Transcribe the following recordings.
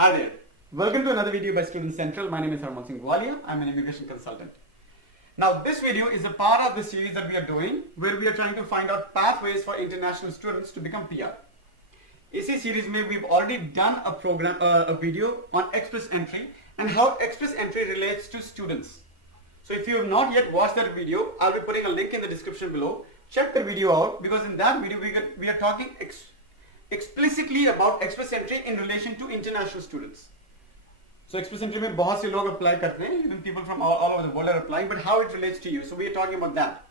Hi there. Welcome to another video by Student Central. My name is Harman Singh Walia. I'm an immigration consultant. Now this video is a part of the series that we are doing where we are trying to find out pathways for international students to become PR. इसी series में we've already done a video on express entry and how express entry relates to students. So if you have not yet watched that video, I'll be putting a link in the description below. Check the video out because in that video we are talking explicitly about express entry in relation to international students. So express entry में बहुत से लोग apply करते हैं, even people from all over the world are applying, but how it relates to you. So we are talking about that.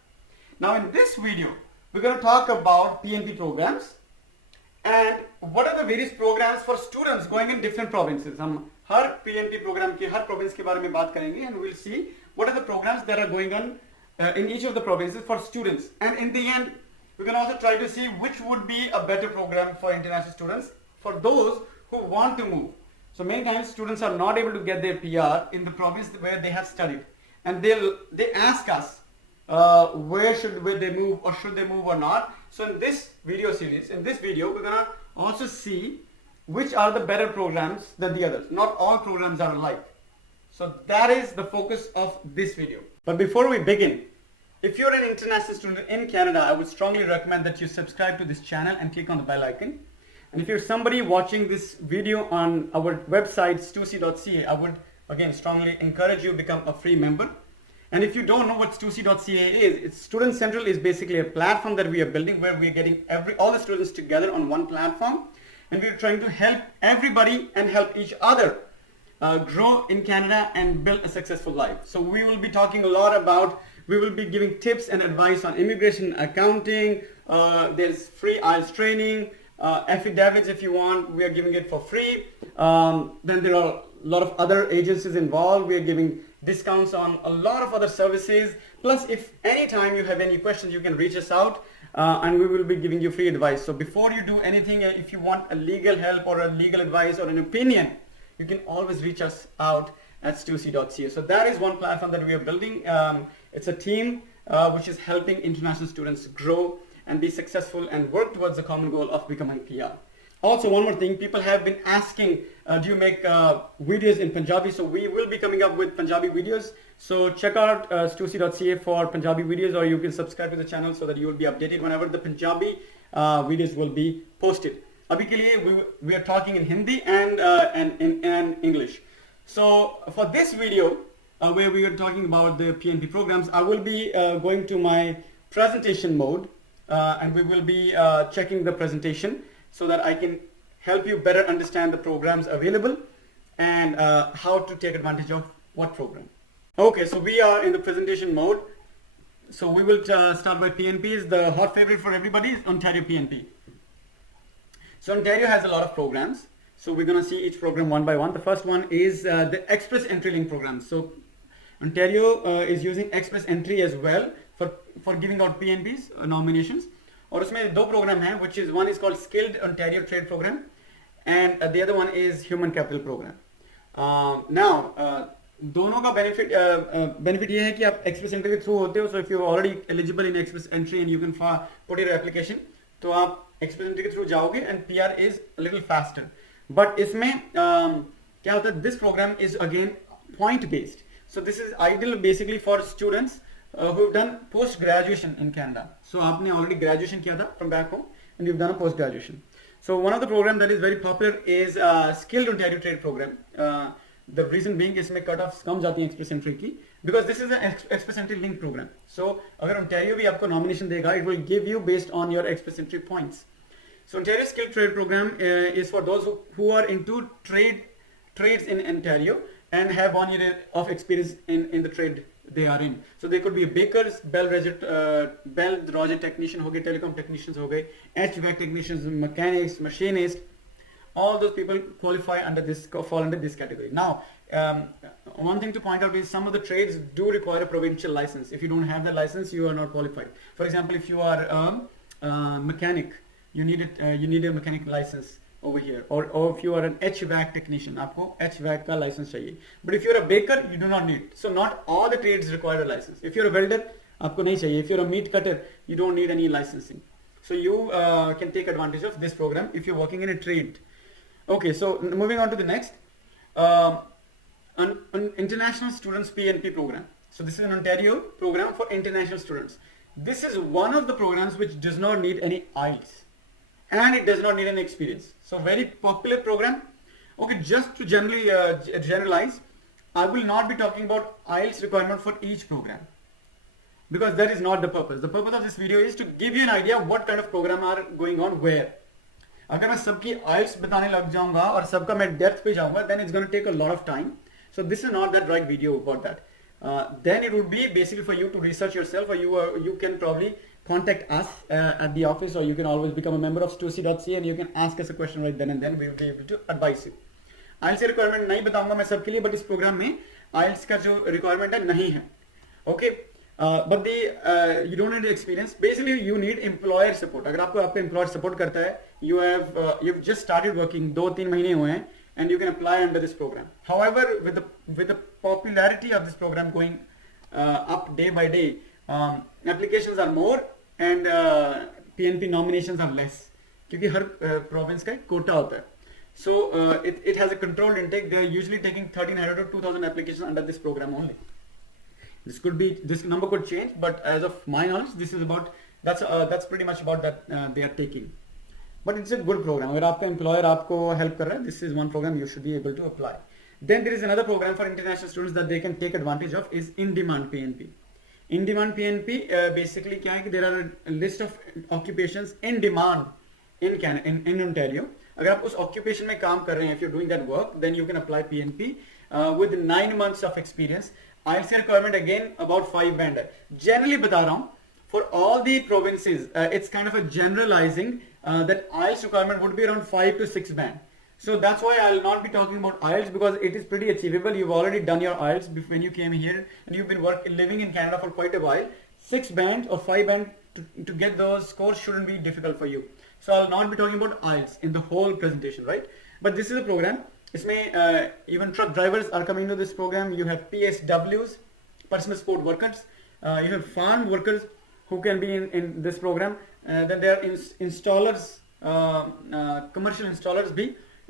Now in this video, we're going to talk about PNP programs and what are the various programs for students going in different provinces. हम हर PNP program के हर province के बारे में बात करेंगे and we'll see what are the programs that are going on in each of the provinces for students. And in the end, we can also try to see which would be a better program for international students for those who want to move. So many times students are not able to get their PR in the province where they have studied, and they ask us where they move or should they move or not. So in this video series, we're gonna also see which are the better programs than the others. Not all programs are alike. So that is the focus of this video. But before we begin, if you're an international student in Canada, I would strongly recommend that you subscribe to this channel and click on the bell icon. And if you're somebody watching this video on our website stucy.ca, I would again strongly encourage you to become a free member. And if you don't know what stucy.ca is, Student Central is basically a platform that we are building where we're getting all the students together on one platform, and we're trying to help everybody and help each other grow in Canada and build a successful life. So we will be talking a lot about, we will be giving tips and advice on immigration, accounting, there's free IELTS training, affidavits if you want, we are giving it for free. Then there are a lot of other agencies involved. We are giving discounts on a lot of other services. Plus, if anytime you have any questions, you can reach us out and we will be giving you free advice. So before you do anything, if you want a legal help or a legal advice or an opinion, you can always reach us out at stucy.ca. So that is one platform that we are building. It's a team which is helping international students grow and be successful and work towards the common goal of becoming PR. Also, one more thing, people have been asking, do you make videos in Punjabi? So we will be coming up with Punjabi videos. So check out stucy.ca for Punjabi videos, or you can subscribe to the channel so that you will be updated whenever the Punjabi videos will be posted. Abhi ke liye we are talking in Hindi and in English. So for this video, where we are talking about the PNP programs, I will be going to my presentation mode. And we will be checking the presentation so that I can help you better understand the programs available and how to take advantage of what program. Okay, so we are in the presentation mode. So we will start by PNPs. The hot favorite for everybody is Ontario PNP. So Ontario has a lot of programs. So we're going to see each program one by one. The first one is the Express Entry Link program. So Ontario is using Express Entry as well for giving out PNPs nominations. और उसमें दो program हैं, which is one is called Skilled Ontario Trade Program and the other one is Human Capital Program. Now दोनों का benefit ये है कि आप Express Entry के through होते हो. So if you're already eligible in Express Entry and you can put your application, तो आप Express Entry के through जाओगे and PR is a little faster. But इसमें क्या होता है? This program is again point based. So this is ideal basically for students who've done post-graduation in Canada. So आपने already graduation किया था from back home and you've done a post-graduation. So one of the programs that is very popular is Skilled Ontario Trade Program. The reason being इसमें cut-offs कम जाती हैं Express Entry की, because this is an Express Entry link program. So अगर Ontario भी आपको nomination देगा, it will give you based on your Express Entry points. So Ontario Skilled Trade Program is for those who are into trades in Ontario and have 1 year of experience in the trade they are in. So they could be bakers, bell Roger technician हो गए, telecom technicians हो गए, HVAC technicians, mechanics, machinists. All those people qualify fall under this category. Now, one thing to point out is some of the trades do require a provincial license. If you don't have the license, you are not qualified. For example, if you are a mechanic, you need a mechanic license over here, or if you are an HVAC technician, आपको HVAC का license चाहिए. But if you're a baker, you do not need. So not all the trades require a license. If you're a welder, आपको नहीं चाहिए. If you're a meat cutter, you don't need any licensing. So you can take advantage of this program if you're working in a trade. Okay, so moving on to the next. Um an international students PNP program. So this is an Ontario program for international students. This is one of the programs which does not need any IELTS and it does not need any experience. So very popular program. Okay, just to generalize, I will not be talking about IELTS requirement for each program because that is not the purpose. The purpose of this video is to give you an idea what kind of program are going on where. अगर मैं सबकी IELTS बताने लग जाऊंगा और सबका मैं depth पे जाऊंगा, then it's going to take a lot of time. So this is not that right video about that. Then it would be basically for you to research yourself, or you can probably contact us at the office, or you can always become a member of stussy.ca and you can ask us a question right then and then. We will be able to advise you. IELTS requirement नहीं बताऊंगा मैं सबके लिए, but इस programme में IELTS का जो requirement है नहीं है. Okay, but the you don't need experience. Basically you need employer support. अगर आपको आपका एम्प्लॉयर सपोर्ट करता है, यू जस्ट स्टार्टेड वर्किंग, 2-3 महीने हुए हैं, and you can apply under this program. However, with the popularity of this program going up day by day, applications are more and PNP nominations are less क्योंकि हर province का एक quota होता है. So it has a controlled intake. They are usually taking 1,300 to 2,000 applications under this program only. This number could change, but as of my knowledge, this is about that's pretty much about that they are taking. But it's a good program. अगर आपका employer आपको help कर रहा है, this is one program you should be able to apply. Then there is another program for international students that they can take advantage of is in-demand PNP. In-demand PNP basically क्या है कि there are a list of occupations in demand in Canada, in Ontario. अगर आप उस occupation में काम कर रहे हैं, if you're doing that work, then you can apply PNP with 9 months of experience. IELTS requirement again about 5 band है. Generally बता रहा हूँ, for all the provinces, it's kind of a generalizing that IELTS requirement would be around 5 to 6 band. So that's why I'll not be talking about IELTS because it is pretty achievable. You've already done your IELTS when you came here and you've been living in Canada for quite a while. 6 band or 5 band to get those scores shouldn't be difficult for you. So I'll not be talking about IELTS in the whole presentation, right? But this is a program. इसमें even truck drivers are coming to this program. You have PSWs, personal support workers. You have farm workers who can be in this program. Then there are installers, commercial installers भी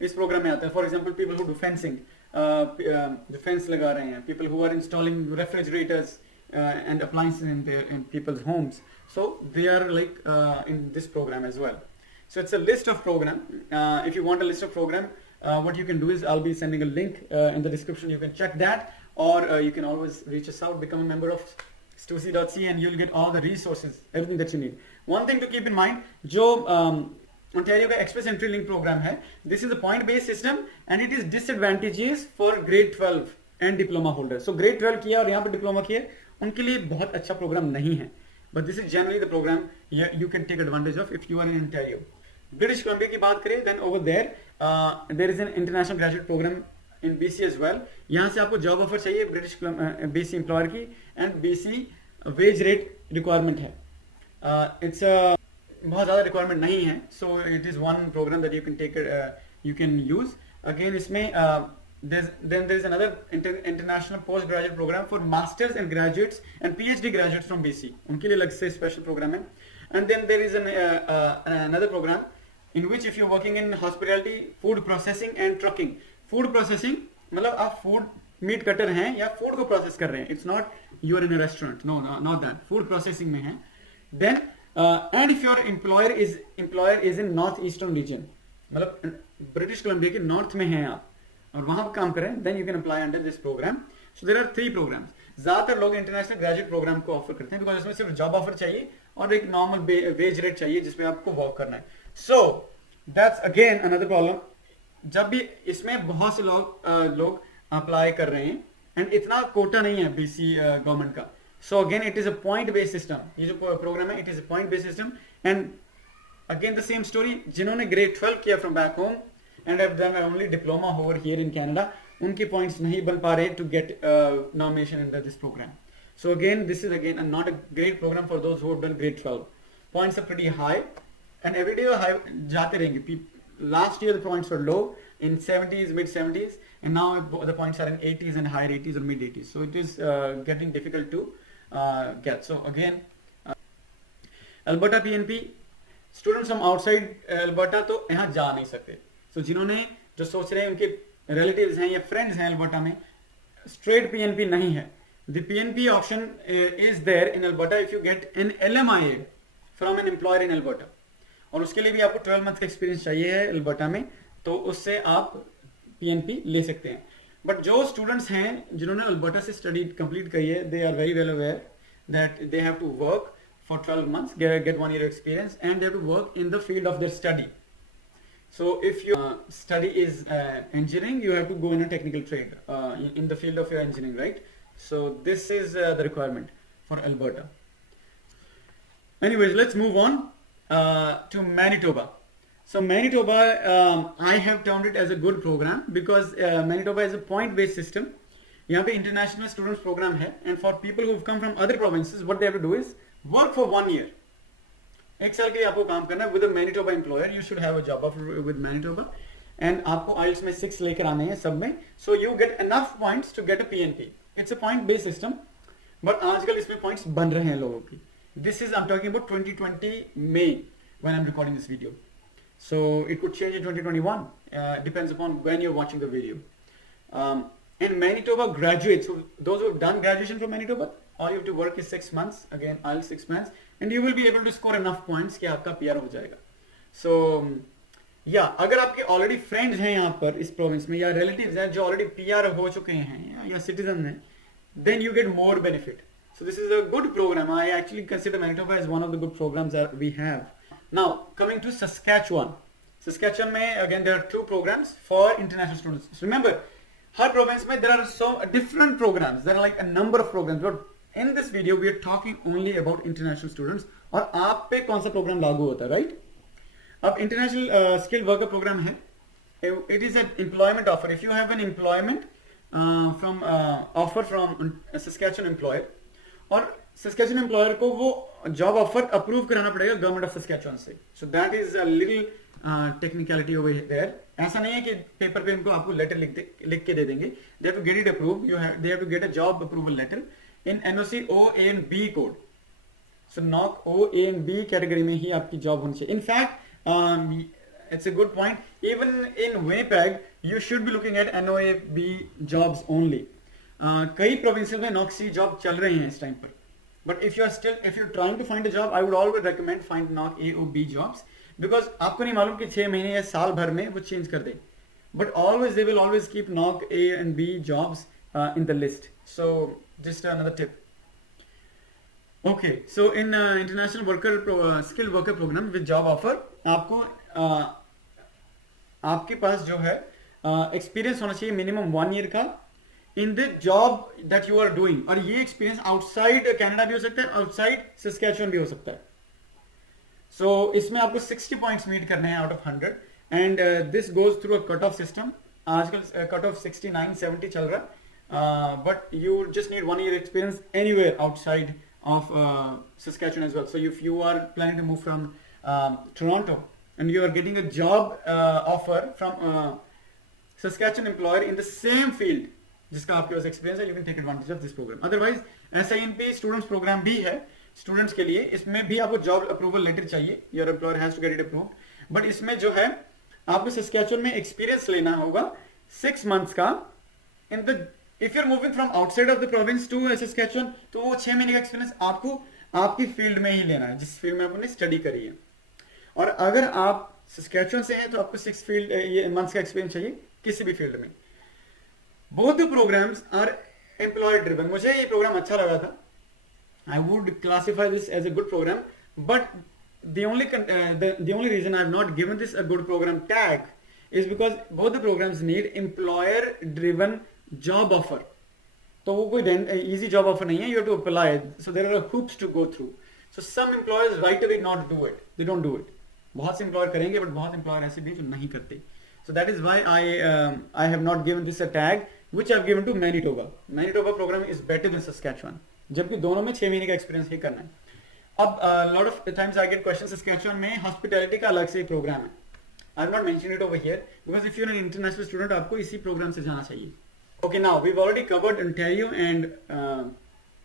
इस program में आते हैं. For example, people who do fencing, जो fence लगा रहे हैं, people who are installing refrigerators and appliances in people's homes. So they are like in this program as well. So it's a list of program. If you want a list of program, what you can do is I'll be sending a link in the description. You can check that, or you can always reach us out, become a member of stussy.ca and you'll get all the resources, everything that you need. One thing to keep in mind, जो Ontario का Express Entry Link program है, this is a point based system and it is disadvantageous for grade 12 and diploma holders. So grade 12 किया और यहाँ पर diploma किया, उनके लिए बहुत अच्छा program नहीं है. But this is generally the program you can take advantage of if you are in Ontario. British Columbia की बात करें, then over there there is an international graduate program in BC as well. यहाँ से आपको job offer चाहिए British BC employer की and BC wage rate requirement है. It's a बहुत ज़्यादा requirement नहीं है, so it is one program that you can take you can use. Again इसमें there is another international postgraduate program for masters and graduates and PhD graduates from BC. उनके लिए अलग से special program है. And then there is another program in which if you're working in hospitality, food processing and trucking. Food processing मतलब आप food meat cutter हैं या food को process कर रहे हैं. It's not you are in a restaurant. No, not that. Food processing में है. Then and if your employer is in north eastern region, मतलब British Columbia के north में हैं आप और वहाँ पर काम करें, then you can apply under this program. So there are 3 programs. ज़्यादातर लोग इंटरनेशनल ग्रेजुएट प्रोग्राम को ऑफर करते हैं बिकॉज इसमें सिर्फ जॉब ऑफर चाहिए और एक नॉर्मल वेज रेट चाहिए जिसमें आपको वर्क करना है. So that's again another problem. जब भी इसमें बहुत से लोग अप्लाई कर रहे हैं एंड इतना कोटा नहीं है बीसी गवर्नमेंट का. So again it is a point based system. ये जो प्रोग्राम है it is a point based system and again the same story. जिन्होंने ग्रेड 12 किया from back home and have done only diploma over here in Canada, उनके points नहीं बन पा रहे to get nomination in this program. So again, this is again not a great program for those who have done grade 12. Points are pretty high, and every day high जाते रहेंगे. Last year the points were low in 70s, mid 70s, and now the points are in 80s and higher 80s or mid 80s. So it is getting difficult to get. So again, Alberta PNP students from outside Alberta तो यहाँ जा नहीं सकते. So जिन्होंने जो सोच रहे हैं उनके रिलेटिव्स हैं या फ्रेंड्स हैं अल्बर्टा में, स्ट्रेट पीएनपी नहीं है. The PNP option is there in Alberta if you get an LMI from an employer in Alberta. और उसके लिए भी आपको 12 मंथ का एक्सपीरियंस चाहिए है अल्बर्टा में, तो उससे आप पीएनपी ले सकते हैं. बट जो स्टूडेंट्स हैं जिन्होंने अल्बर्टा से स्टडी कंप्लीट करी है, they are very well aware that they have to work for 12 months, get 1 year experience, and they have to work in the field of their study. So if your study is engineering, you have to go in a technical trade in the field of your engineering, right? So this is the requirement for Alberta. Anyways, let's move on to Manitoba. So Manitoba, I have termed it as a good program because Manitoba is a point-based system. यहाँ पे international students program है, and for people who have come from other provinces, what they have to do is work for 1 year. 1 साल के लिए आपको काम करना है with a Manitoba employer. You should have a job offer with Manitoba, and आपको IELTS में 6 लेकर आने हैं सब में. So you get enough points to get a PNP. It's a point based system, but आजकल इसमें points बन रहे हैं लोगों की. This is I'm talking about 2020 May when I'm recording this video. So it could change in 2021. Depends upon when you're watching the video. And Manitoba graduates, so those who have done graduation from Manitoba, all you have to work is 6 months, again IELTS 6 months, and you will be able to score enough points कि आपका PR हो जाएगा. So yeah, अगर आपके already friends हैं यहाँ पर इस province में या relatives हैं जो already PR हो चुके हैं या citizen हैं, then you get more benefit. So this is a good program. I actually consider Manitoba as one of the good programs that we have. Now coming to Saskatchewan. Saskatchewan में again there are 2 programs for international students. So remember, her province में there are so different programs. There are like a number of programs. But in this video we are talking only about international students. और आप पे कौन सा program लागू होता है, right? अब international skilled worker program है. It is an employment offer. If you have an employment from offer from Saskatchewan employer, और Saskatchewan employer को वो job offer approve कराना पड़ेगा government of Saskatchewan से. So that is a little technicality over there. ऐसा नहीं है कि पेपर पे इनको आपको लेटर लिख के दे देंगे. They have to get it approved. They have to get a job approval letter in NOC O, A and B code. So NOC O, A and B category में ही आपकी job होनी चाहिए. In fact, it's a good point. Even in Winnipeg, you should be looking at NOA-B jobs only. कई provinces में NOC C job चल रहे हैं इस टाइम पर. But if you're trying to find a job, I would always recommend find NOC A or B jobs. Because आपको नहीं मालूम कि 6 महीने या साल भर में वो चेंज कर दे. But always they will always keep NOC A and B jobs in the list. So just another tip. Okay, so in international skilled worker program with job offer, आपको आपके पास जो है एक्सपीरियंस होना चाहिए मिनिमम 1 ईयर का in the job that you are doing. और ये experience outside Canada भी हो सकता है, आउटसाइड सस्कैचुअन भी हो सकता है. So इसमें आपको 60 पॉइंट्स मीट करने हैं out of 100 and this goes through a cut off system. आजकल कट ऑफ 69 70 चल रहा, but you just need 1 year experience anywhere outside of Saskatchewan as well. So if you are planning to move from Toronto and you are getting a job offer from Saskatchewan employer in the same field जिसका आपके पास experience है, you can take advantage of this program. Otherwise SINP students program भी है students के लिए. इसमें भी आपको जॉब अप्रूवल लेटर चाहिए. Your employer has to get it approved. But इसमें जो है आपको सस्कैचुअन में एक्सपीरियंस लेना होगा 6 मंथ्स का. In the if you are moving from outside of the province to Saskatchewan, तो वो 6 महीने का एक्सपीरियंस आपको आपकी फील्ड में ही लेना है जिस फील्ड में आपने स्टडी करी है. और अगर आप सस्कैचुअन से हैं तो आपको 6 मंथ्स का एक्सपीरियंस चाहिए किसी भी फील्ड में. Both the programs are employer driven. मुझे ये प्रोग्राम अच्छा लगा था. I would classify this as a good program, but the only reason I have not given this a good program tag is because both the programs need employer driven job offer. तो वो कोई easy job offer नहीं है. You have to apply. So there are hoops to go through. So some employers right away not do it. They don't do it. बहुत से employer करेंगे, but बहुत employer ऐसे भी जो नहीं करते. So that is why I have not given this a tag, which I have given to Manitoba. Manitoba program is better than Saskatchewan. जबकि दोनों में 6 महीने का एक्सपीरियंस ही करना है. अब lot of times I get question. Saskatchewan में hospitality का अलग से एक प्रोग्राम है. I have not mention it over here because if you are an international student आपको इसी प्रोग्राम से जाना चाहिए. Okay, now we have already covered Ontario and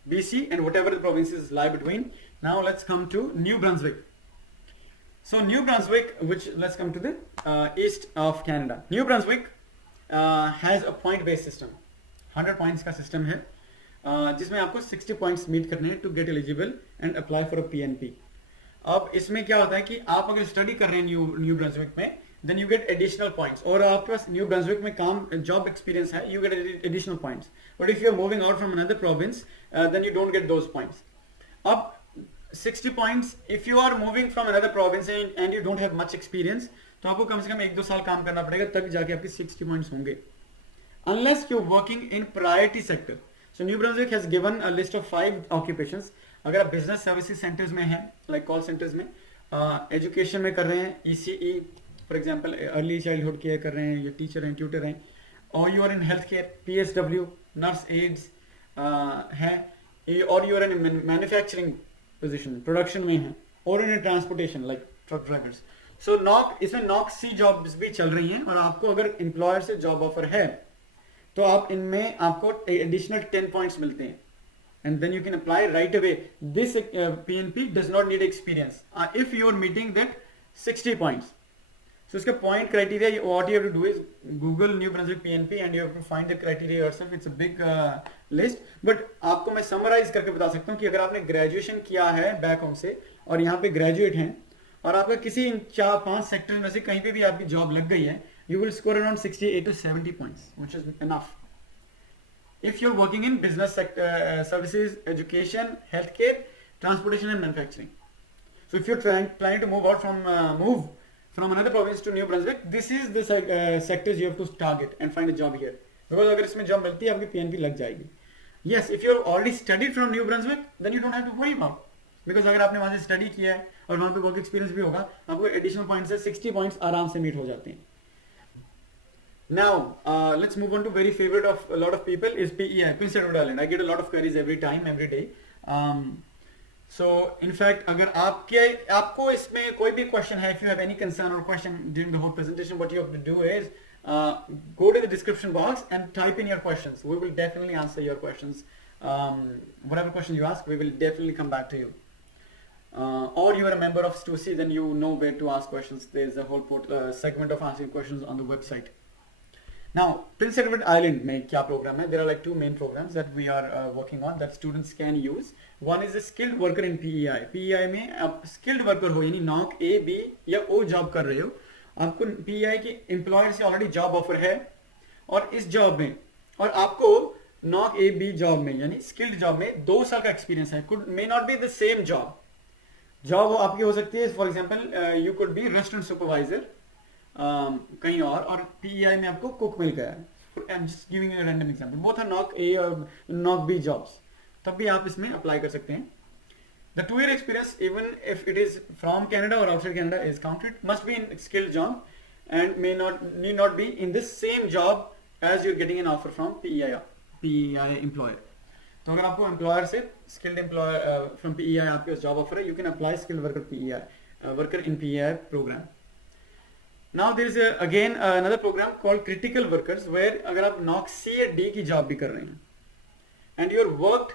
BC and whatever the provinces lie between. Now let's come to New Brunswick. So New Brunswick, which let's come to the east of Canada. New Brunswick has a point-based system. 100 points का system है, जिसमें आपको 60 points meet करने हैं to get eligible and apply for a PNP. अब इसमें क्या होता है कि आप अगर स्टडी कर रहे हैं न्यू ब्रंसविक में, then you get additional points. और आपके पास न्यू ब्रंसविक में काम जॉब एक्सपीरियंस है, you get additional points. But if you are moving out from another province, then you don't get those points. अब 60 points, if you are moving from another province and you don't have much experience, तो आपको कम से कम 1-2 साल काम करना पड़ेगा, तब जाके आपके 60 points होंगे. Unless you're working in priority sector. So New Brunswick has given a list of 5 occupations. अगर आप business services centers में हैं, like call centers में, education में कर रहे हैं, ECE, for example, early childhood care कर रहे हैं, या teacher हैं, tutor हैं, or you are in healthcare, PSW, nurse aides हैं, or you are in manufacturing position, production में है, और in transportation like truck drivers. So इसमें NOC C jobs भी चल रही हैं, और आपको अगर employer से job offer है, तो आप इनमें आपको additional 10 points मिलते हैं, and then you can apply right away. This PNP does not need experience if you are meeting that 60 points. So इसका point criteria, what you have to do is Google New Brunswick PNP and you have to find the criteria yourself. It's a big list, but आपको मैं summarize करके बता सकता हूँ कि अगर आपने graduation किया है back home से और यहाँ पे graduate हैं और आपका किसी इन 4-5 सेक्टर में से कहीं पे भी आपकी जॉब लग गई है, you will score around 68 to 70 points, which is enough. If you're working in business sector, services, education, healthcare, transportation and manufacturing. So if you're planning to move out from another province to New Brunswick, this is the sectors you have to target and find a job here. Because अगर इसमें job मिलती है, आपकी PNP लग जाएगी. Yes, if you've already studied from New Brunswick, then you don't have to worry about. Because अगर आपने वहाँ से study किया है और वहाँ पे work experience भी होगा, आपको additional points से 60 points आराम से meet हो जाते हैं. Now, let's move on to very favorite of a lot of people is PEI, Prince Edward Island. I get a lot of queries every day. So, in fact, अगर आपको इसमें कोई भी question है, if you have any concern or question during the whole presentation, what you have to do is go to the description box and type in your questions. We will definitely answer your questions. Whatever question you ask, we will definitely come back to you. Or you are a member of STUSI, then you know where to ask questions. There's a whole segment of answering questions on the website. Now, Prince Edward Island में क्या program है? There are like 2 main programs that we are working on that students can use. One is a skilled worker in PEI. PEI में आप skilled worker हो, यानी NOC A, B या O job कर रहे हो, आपको PEI की employer से already job offer है, और इस job में और आपको NOC A, B job में यानी skilled job में 2 साल का experience है. May not be the same job. Job आपकी हो सकती है, for example, you could be restaurant supervisor. कहीं और PEI में आपको कुक मिल गया है. I'm just giving you a random example. Both are NOC A और NOC B jobs. तब भी आप इसमें अप्लाई कर सकते हैं. The 2-year experience, even if it is from Canada or outside Canada, is counted. Must be in skilled job and need not be in the same job as you're getting an offer from PEI employer. तो अगर आपको employer से skilled employer from PEI आपके पास job offer है, you can apply skilled worker in PEI program. Now there is again another program called critical workers where अगर आप NOC C या D की जॉब भी कर रहे हैं and you worked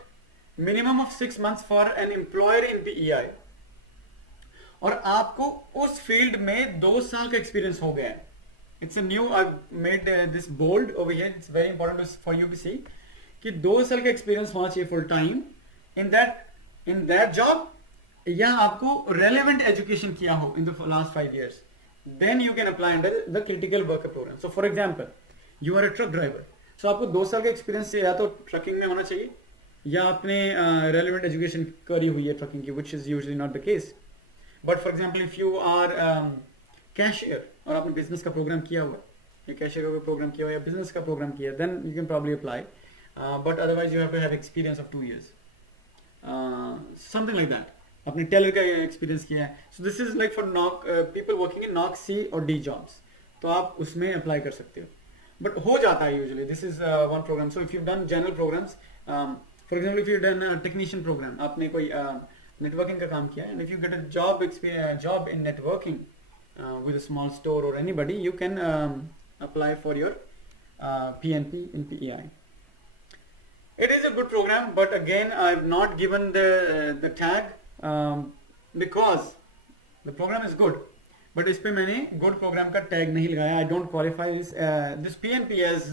minimum of 6 months for an employer in PEI और आपको उस फील्ड में 2 साल का एक्सपीरियंस हो गया है. It's a new, I've made this bold over here. It's very important for you to see कि 2 साल का एक्सपीरियंस होना चाहिए full time in that job या आपको relevant education किया हो in the last 5 years. Then you can apply under the critical worker program. So for example, you are a truck driver. So आपको 2 साल का एक्सपीरियंस या तो ट्रकिंग में होना चाहिए या आपने relevant education करी हुई है ट्रकिंग की, which is usually not the case. But for example, if you are cashier और आपने business का program किया हुआ या cashier का program किया हुआ या business का program किया, then you can probably apply. But otherwise you have to have experience of 2 years. Something like that. आपने टेलर का एक्सपीरियंस किया है. So this is like for NOC people working in NOC C और D jobs, तो आप उसमें apply कर सकते हो. बट हो जाता है usually. This is one program. So if you done general programs, for example if you done technician program, आपने कोई नेटवर्किंग का काम किया है, and if you get a job in networking with a small store और anybody, you can apply for your PNP in PEI. It is a good program, but again I have not given the tag because The program is good, but इस पे मैंने good program का tag नहीं लगाया. I don't qualify this PNP as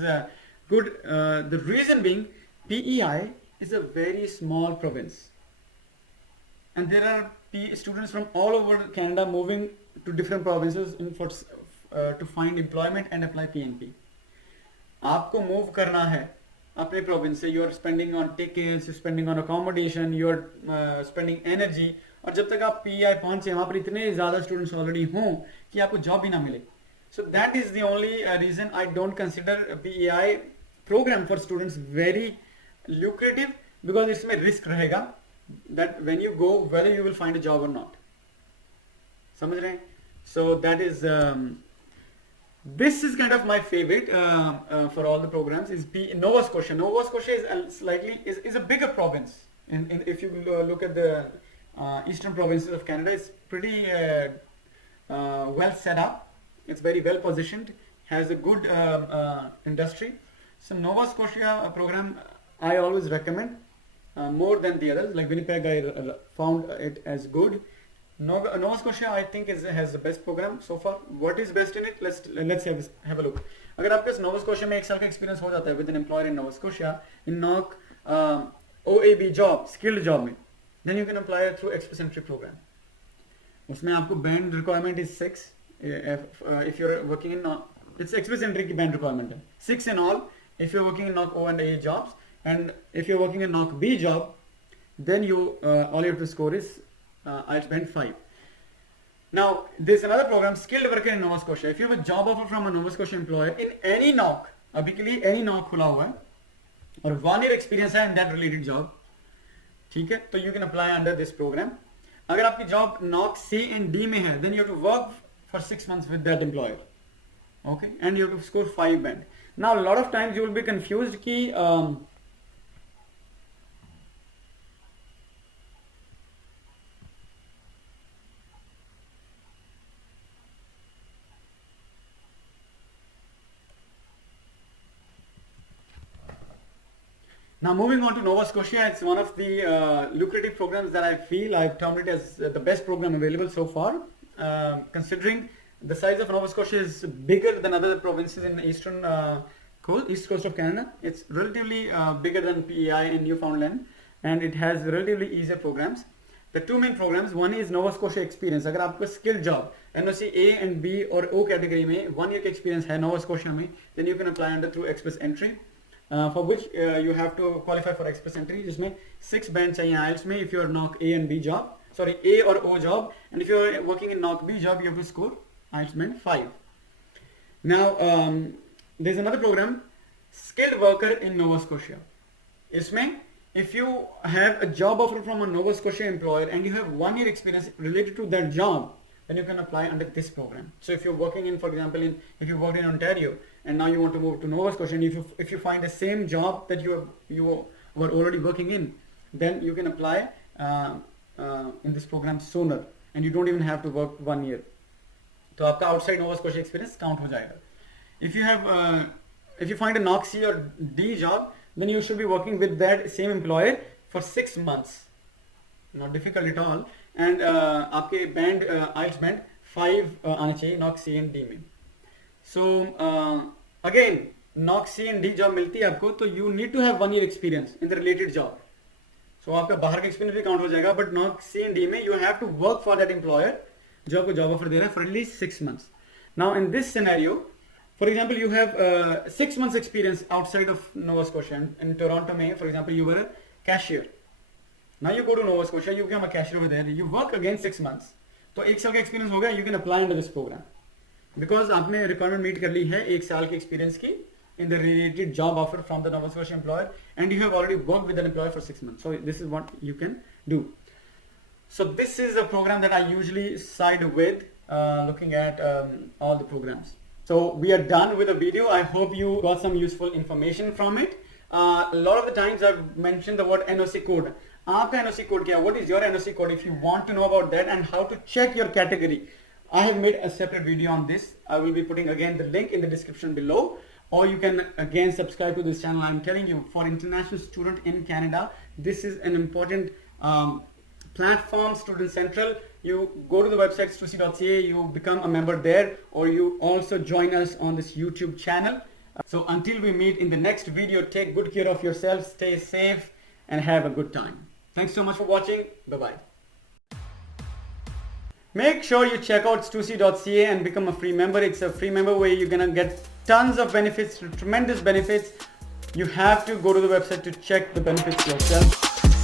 good. The reason being, PEI is a very small province, and there are students from all over Canada moving to different provinces to find employment and apply PNP. आपको move करना है अपने province से. You are spending on tickets, you're spending on accommodation, you are spending energy. और जब तक आप PEI पहुंचे वहाँ पर इतने ज़्यादा students already हों कि आपको job ही ना मिले. So that is the only reason I don't consider PEI program for students very lucrative, because इसमें risk रहेगा that when you go whether you will find a job or not. समझ रहे हैं? So that is this is kind of my favorite for all the programs is Nova Scotia. Nova Scotia is a bigger province. If you look at the eastern provinces of Canada, it's pretty well set up. It's very well positioned, has a good industry. So Nova Scotia program I always recommend more than the others. Like Winnipeg, I found it as good. Nova Scotia I think has the best program so far. What is best in it? Let's have a look. अगर आपके पास Nova Scotia में एक साल का experience हो जाता है with an employer in Nova Scotia in NOC OAB job, skilled job में, then you can apply through Express Entry program. उसमें आपको band requirement is 6. If you're working in it's Express Entry की band requirement है 6 in all. If you're working in NOC O and A jobs, and if you're working in NOC B job, then you all you have to score is IELTS band 5. Now there's another program, skilled worker in Nova Scotia. If you have a job offer from a Nova Scotia employer in any NOC, अभी के लिए any NOC खुला हुआ है और 1 year experience है in that related job, ठीक है, तो you can apply under this program. अगर आपकी job NOC C and D में है, then you have to work for 6 months with that employer, okay, and you have to score 5 band. Now a lot of times you will be confused कि Now moving on to Nova Scotia, it's one of the lucrative programs that I feel. I've termed it as the best program available so far. Considering the size of Nova Scotia is bigger than other provinces in the east coast of Canada. It's relatively bigger than PEI in Newfoundland, and it has relatively easier programs. The two main programs, one is Nova Scotia Experience. अगर आपको skill job NOC A and B और O category में 1 year experience है Nova Scotia में, then you can apply under through Express Entry. For which you have to qualify for Express Entry, जिसमें 6 band चाहिए IELTS में if you are NOC A and B job, sorry A or O job, and if you are working in NOC B job, you have to score IELTS band 5. Now there's another program, skilled worker in Nova Scotia. इसमें if you have a job offer from a Nova Scotia employer and you have 1 year experience related to that job, then you can apply under this program. So if you're working in, for example, if you worked in Ontario and now you want to move to Nova Scotia, and if you find the same job that you were already working in, then you can apply in this program sooner, and you don't even have to work 1 year. तो आपका outside Nova Scotia experience count हो जाएगा. If you find a NOC C or D job, then you should be working with that same employer for 6 months. Not difficult at all. And आपके band IELTS band 5 आना चाहिए NOC C and D में. So again NOC C and D job मिलती है आपको, तो you need to have 1 year experience in the related job. So आपका बाहर का experience भी count हो जाएगा, but NOC C and D में you have to work for that employer जो आपको job offer दे रहा है for at least 6 months. Now in this scenario, for example, you have 6 months experience outside of Nova Scotia. In Toronto में, for example, you were a cashier. Now you go to Nova Scotia, you become a cashier over there, you work again 6 months. तो 1 साल का experience हो गया, you can apply under this program. Because आपने requirement meet कर ली है 1 साल के experience की in the related job offer from the Nova Scotia employer, and you have already worked with that employer for 6 months. So this is what you can do. So this is a program that I usually side with looking at all the programs. So we are done with the video. I hope you got some useful information from it. A lot of the times I've mentioned the word NOC code. आपका NOC code क्या? What is your NOC code? If you want to know about that and how to check your category, I have made a separate video on this. I will be putting again the link in the description below, or you can again subscribe to this channel. I'm telling you, for international student in Canada, this is an important platform Student Central. You go to the website stussy.ca, you become a member there, or you also join us on this YouTube channel. So until we meet in the next video, take good care of yourself, stay safe, and have a good time. Thanks so much for watching. Bye-bye. Make sure you check out stussy.ca and become a free member. It's a free member where you're gonna get tons of benefits, tremendous benefits. You have to go to the website to check the benefits yourself.